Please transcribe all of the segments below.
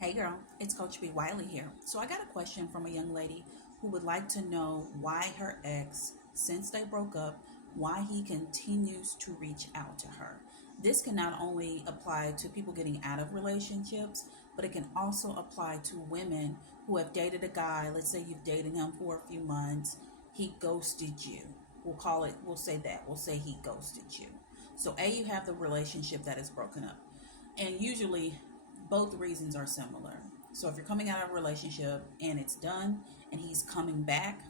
Hey girl, it's Coach B. Wiley here. So I got a question from a young lady who would like to know why her ex, since they broke up, why he continues to reach out to her. This can not only apply to people getting out of relationships, but it can also apply to women who have dated a guy. Let's say you've dated him for a few months, he ghosted you. We'll say that. We'll say he ghosted you. So, you have the relationship that is broken up. And usually both reasons are similar. So if you're coming out of a relationship and it's done and he's coming back,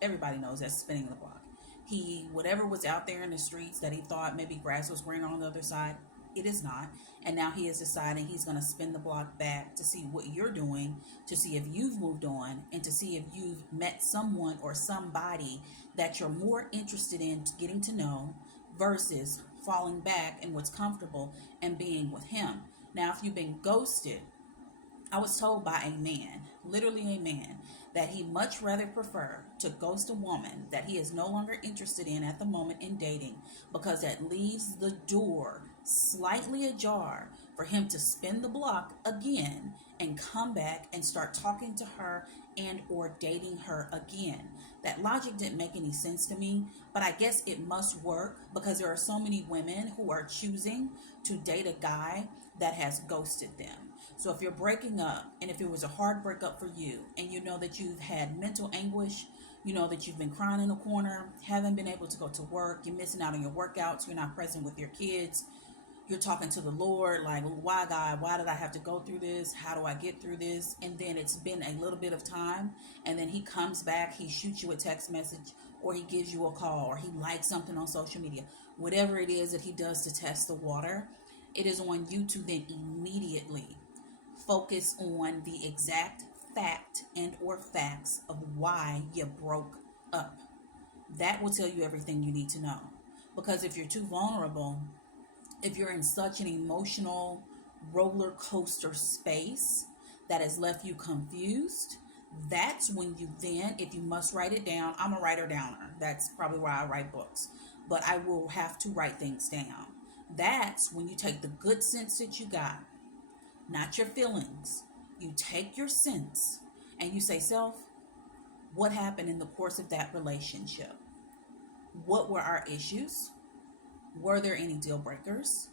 everybody knows that's spinning the block. He, whatever was out there in the streets that he thought maybe grass was greener on the other side, it is not. And now he is deciding he's going to spin the block back to see what you're doing, to see if you've moved on, and to see if you've met someone or somebody that you're more interested in getting to know versus falling back in what's comfortable and being with him. Now, if you've been ghosted, I was told by a man, literally a man, that he much rather prefer to ghost a woman that he is no longer interested in at the moment in dating, because that leaves the door slightly ajar for him to spin the block again and come back and start talking to her and or dating her again. That logic didn't make any sense to me, but I guess it must work because there are so many women who are choosing to date a guy that has ghosted them. So if you're breaking up, and if it was a hard breakup for you, and you know that you've had mental anguish, you know that you've been crying in a corner, haven't been able to go to work, you're missing out on your workouts, you're not present with your kids, you're talking to the Lord, like, why God, why did I have to go through this? How do I get through this? And then it's been a little bit of time, and then he comes back, he shoots you a text message, or he gives you a call, or he likes something on social media. Whatever it is that he does to test the water, it is on you to then immediately focus on the exact fact and or facts of why you broke up. That will tell you everything you need to know. Because if you're too vulnerable, if you're in such an emotional roller coaster space that has left you confused, that's when you then, if you must write it down, I'm a writer downer. That's probably why I write books. But I will have to write things down. That's when you take the good sense that you got, not your feelings. You take your sense and you say, self, what happened in the course of that relationship? What were our issues? Were there any deal breakers?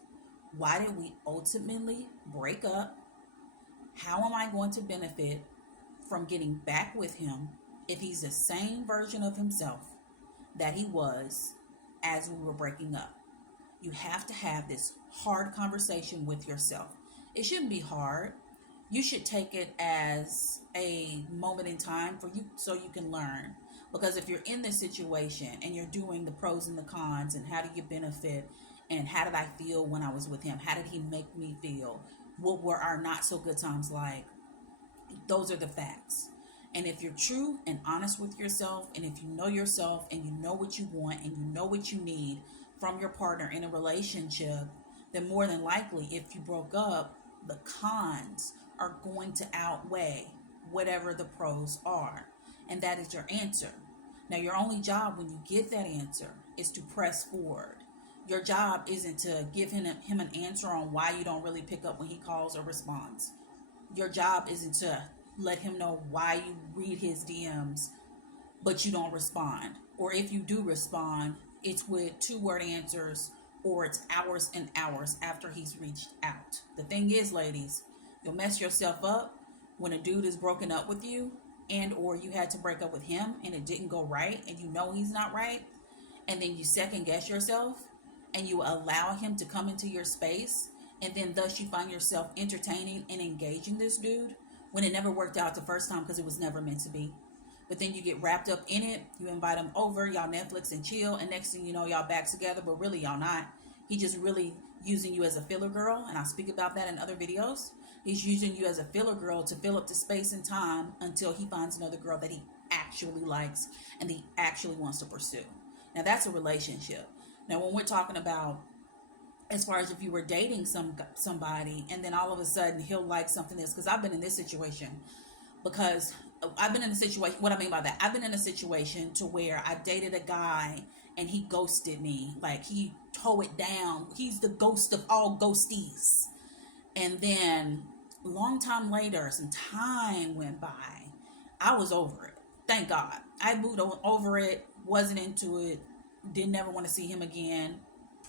Why did we ultimately break up? How am I going to benefit from getting back with him if he's the same version of himself that he was as we were breaking up? You have to have this hard conversation with yourself. It shouldn't be hard. You should take it as a moment in time for you so you can learn. Because if you're in this situation and you're doing the pros and the cons and how do you benefit and how did I feel when I was with him? How did he make me feel? What were our not so good times like? Those are the facts. And if you're true and honest with yourself, and if you know yourself and you know what you want and you know what you need from your partner in a relationship, then more than likely, if you broke up, the cons are going to outweigh whatever the pros are. And that is your answer. Now, your only job when you get that answer is to press forward. Your job isn't to give him an answer on why you don't really pick up when he calls or responds. Your job isn't to let him know why you read his DMs, but you don't respond. Or if you do respond, it's with 2-word answers, or it's hours and hours after he's reached out. The thing is, ladies, you'll mess yourself up when a dude is broken up with you and or you had to break up with him and it didn't go right and you know he's not right, and then you second guess yourself and you allow him to come into your space, and then thus you find yourself entertaining and engaging this dude when it never worked out the first time because it was never meant to be. But then you get wrapped up in it, you invite him over, y'all Netflix and chill, and next thing you know, y'all back together, but really y'all not. He just really using you as a filler girl, and I'll speak about that in other videos. He's using you as a filler girl to fill up the space and time until he finds another girl that he actually likes and he actually wants to pursue. Now that's a relationship. Now when we're talking about as far as if you were dating somebody and then all of a sudden he'll like something else, because I've been in this situation, because I've been in a situation, what I mean by that, I've been in a situation to where I dated a guy and he ghosted me. Like, he tore it down. He's the ghost of all ghosties. And then long time later, some time went by. I was over it. Thank God. I moved over it, wasn't into it, didn't ever want to see him again,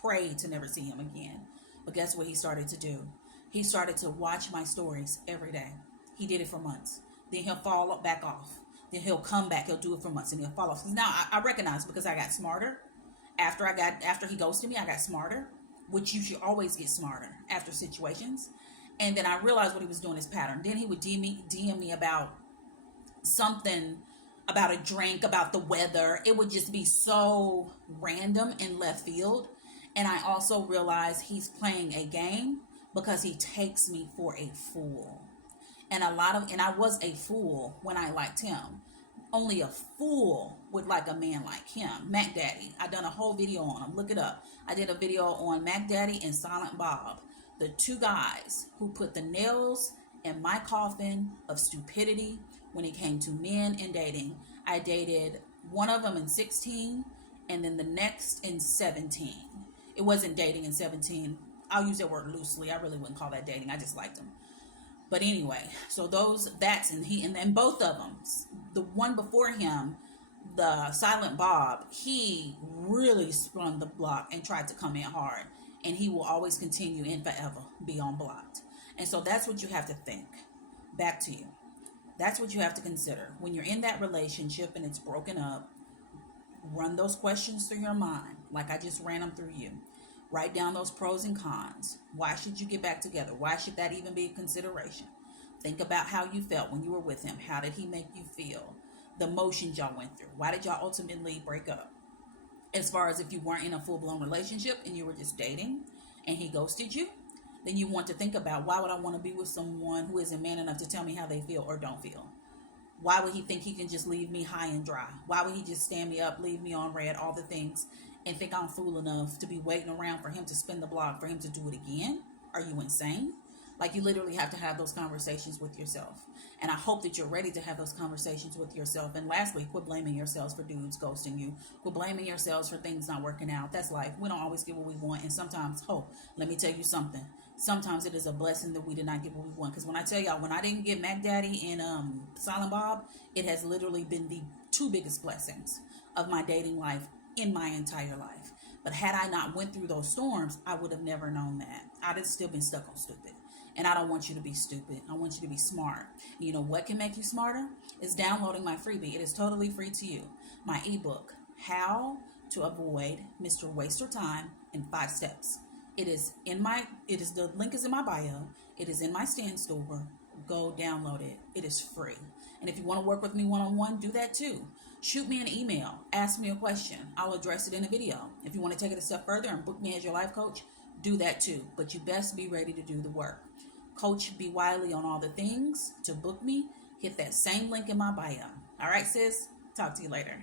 prayed to never see him again. But guess what he started to do? He started to watch my stories every day. He did it for months. Then he'll fall back off. Then he'll come back. He'll do it for months and he'll fall off. Now I recognize, because I got smarter. After he ghosted me, I got smarter, which you should always get smarter after situations. And then I realized what he was doing, his pattern. Then he would DM me about something, about a drink, about the weather. It would just be so random and left field. And I also realized he's playing a game because he takes me for a fool. And I was a fool when I liked him. Only a fool would like a man like him. Mac Daddy. I done a whole video on him. Look it up. I did a video on Mac Daddy and Silent Bob, the two guys who put the nails in my coffin of stupidity when it came to men and dating. I dated one of them in 16 and then the next in 17. It wasn't dating in 17. I'll use that word loosely. I really wouldn't call that dating. I just liked him. But anyway, so and both of them, the one before him, the Silent Bob, he really spun the block and tried to come in hard. And he will always continue and forever be on blocked. And so that's what you have to think. Back to you. That's what you have to consider. When you're in that relationship and it's broken up, run those questions through your mind, like I just ran them through you. Write down those pros and cons. Why should you get back together? Why should that even be a consideration? Think about how you felt when you were with him. How did he make you feel? The emotions y'all went through. Why did y'all ultimately break up? As far as if you weren't in a full-blown relationship and you were just dating and he ghosted you, then you want to think about, why would I want to be with someone who isn't man enough to tell me how they feel or don't feel? Why would he think he can just leave me high and dry? Why would he just stand me up, leave me on red, all the things, and think I'm fool enough to be waiting around for him to spin the block, for him to do it again? Are you insane? Like, you literally have to have those conversations with yourself. And I hope that you're ready to have those conversations with yourself. And lastly, quit blaming yourselves for dudes ghosting you. Quit blaming yourselves for things not working out. That's life. We don't always get what we want. And sometimes, let me tell you something. Sometimes it is a blessing that we did not get what we want. Because when I tell y'all, when I didn't get Mac Daddy and Silent Bob, it has literally been the two biggest blessings of my dating life in my entire life. But had I not went through those storms, I would have never known that. I'd have still been stuck on stupid. And I don't want you to be stupid. I want you to be smart. You know what can make you smarter? Is downloading my freebie. It is totally free to you. My ebook, How to Avoid Mr. Waste Your Time in 5 Steps. The link is in my bio. It is in my stand store. Go download it. It is free. And if you want to work with me one-on-one, do that too. Shoot me an email. Ask me a question. I'll address it in a video. If you want to take it a step further and book me as your life coach, do that too. But you best be ready to do the work. Coach B. Wiley on all the things. To book me, hit that same link in my bio. All right, sis? Talk to you later.